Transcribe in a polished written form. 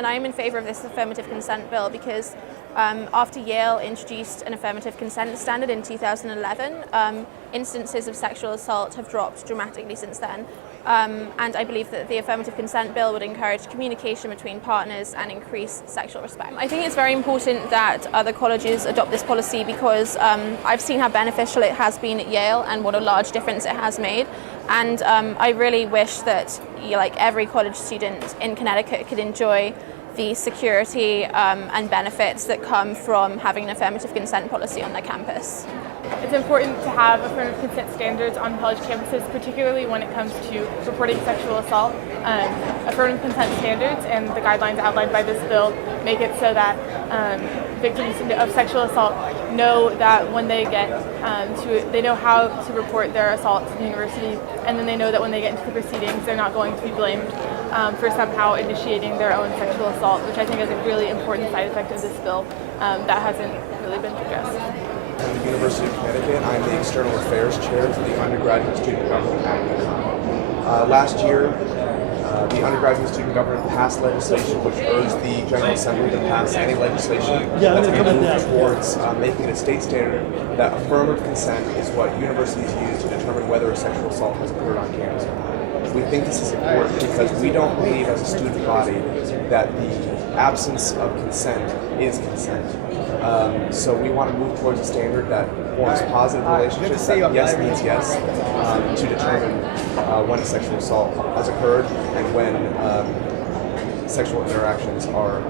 And I am in favour of this affirmative consent bill because after Yale introduced an affirmative consent standard in 2011, instances of sexual assault have dropped dramatically since then. And I believe that the affirmative consent bill would encourage communication between partners and increase sexual respect. I think it's very important that other colleges adopt this policy because I've seen how beneficial it has been at Yale and what a large difference it has made. And I really wish that every college student in Connecticut could enjoy the security and benefits that come from having an affirmative consent policy on their campus. It's important to have affirmative consent standards on college campuses, particularly when it comes to reporting sexual assault. Affirmative consent standards and the guidelines outlined by this bill make it so that victims of sexual assault know that when they get they know how to report their assault to the university, and then they know that when they get into the proceedings, they're not going to be blamed for somehow initiating their own sexual assault, which I think is a really important side effect of this bill that hasn't really been addressed. At the University of Connecticut, I'm the External Affairs Chair for the Undergraduate Student Government Faculty. Last year, the Undergraduate Student Government passed legislation which urged the General Assembly to pass any legislation that's going to move towards making it a state standard that affirmative consent is what universities use to determine whether a sexual assault has occurred on campus. We think this is important because we don't believe as a student body that the absence of consent is consent. So we want to move towards a standard that forms positive relationships, that yes means yes, to determine when a sexual assault has occurred and when sexual interactions are